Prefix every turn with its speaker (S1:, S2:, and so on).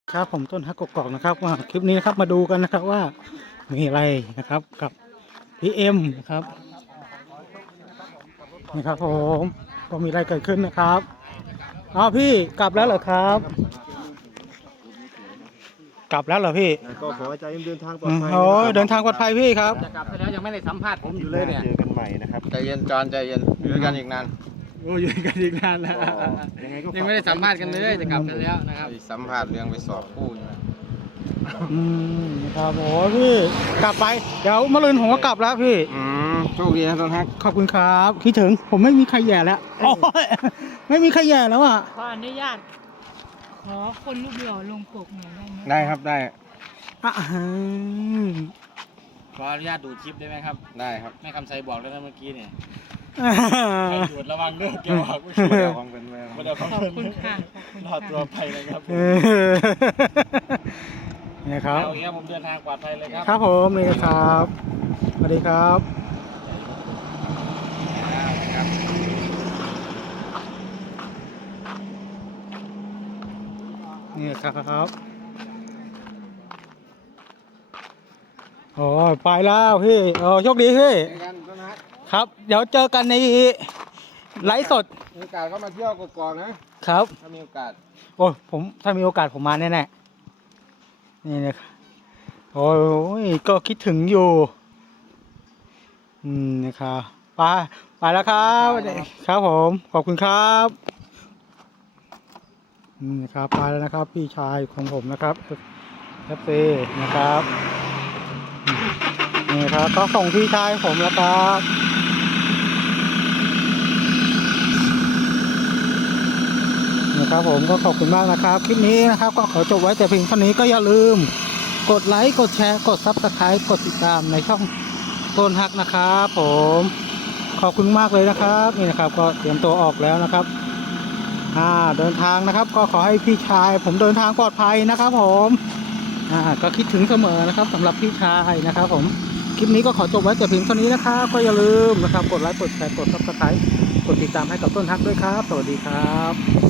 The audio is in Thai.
S1: ครับผมต้นฮักกกอกนะครับว่าคลิปนี้นะครับมาดูกันนะครับว่ามีอะไรนะครับกับพี่เอ็มนะครับนี่ครับผมก็มีอะไรเกิดขึ้นนะครับอ้าวพี่กลับแล้วเหรอครับ กลับแล้วเหรอพี่
S2: ก็ขอให้ใจเดินทางปลอดภัย
S1: โอ้ยเดินทางปลอดภัยพี่ครับ
S3: จะกลับไปแล้วยังไม่ได้สัมภาษณ์ผมอยู่เลยเนี่ย
S2: เจอกันใหม่นะครับ
S4: ใจเย็นจอนใจเย็นอยู่ด้วยกันอีกนาน
S3: โอ้อยู่กันอีกนานแล้วยังไม่ได้สัมภาษณ์กันเลยจะกลับกันแล้วนะครับ
S4: ไปสัมภาษณ์เรื่องไปสอบคู่อยู่นะ
S1: ครับโอ้พี่กลับไปเดี๋ยวมะรืนผมก็กลับแล้วพี่
S4: โชคดีนะต้นฮัก
S1: ขอบคุณครับคิดถึงผมไม่มีใครแย่แล้วโอ้ยไม่มีใครแย่แล้วอ่ะ
S5: ขออนุญาตขอคนรูปหล่อลงปกหน่อยได้ไหม
S4: ได้ครับได้
S3: ขออนุญาตดูดคลิปได้ไหมครับ
S4: ได้ครับ
S3: แม่คำไซบอกแล้วนะเมื่อกี้เนี่ยใคร
S1: ข
S3: ดูดระวังเด้อเกี่ยวกับผู้ช่วย
S4: เดี๋ยวของเป็นไป
S3: ไม่ได้ของ
S5: อบ
S3: เป็น
S5: คุณค่ะขอบคุณ
S3: รอดตัว
S5: ค่ะ
S3: ไปนะครับ
S1: นี่ครับ
S3: เอาอย่างเงี้ยผมเดินทางปลอดภัยเลยครับ
S1: ครับผมนี่ครับสวัสดีครับนี่ครับโอ้ยไปแล้วพี่โอ้โชคดีพี่
S4: เจอกันต้นฮัก
S1: ครับเดี๋ยวเจอกันในไลฟ์สด
S4: มีโอกาสก็มาเที่ยวกอกๆนะครับถ้ามีโอกาส
S1: โอ้ผมถ้ามีโอกาสผมมาแน่ๆนี่นะครับโอ้ยก็คิดถึงอยู่นะครับไปแล้วครับครับผมขอบคุณครับนะครับไปแล้วนะครับพี่ชายของผมนะครับเอฟซีนะครับนี่ครับก็ส่งพี่ชายผมแล้วครับนะครับผมก็ขอบคุณมากนะครับคลิปนี้นะครับก็ขอจบไว้แต่เพียงเท่านี้ก็อย่าลืมกดไลค์กดแชร์กดซับสไครต์กดติดตามในช่องต้นฮักนะครับผมขอบคุณมากเลยนะครับนี่นะครับก็เตรียมตัวออกแล้วนะครับเดินทางนะครับก็ขอให้พี่ชายผมเดินทางปลอดภัยนะครับผมก็คิดถึงเสมอนะครับสำหรับพี่ชายนะครับผมคลิปนี้ก็ขอจบไว้แต่เพียงเท่านี้นะครับก็อย่าลืมนะครับกดไลค์กดแชร์กดซับสไครต์กดติดตามให้กับต้นฮักด้วยครับสวัสดีครับ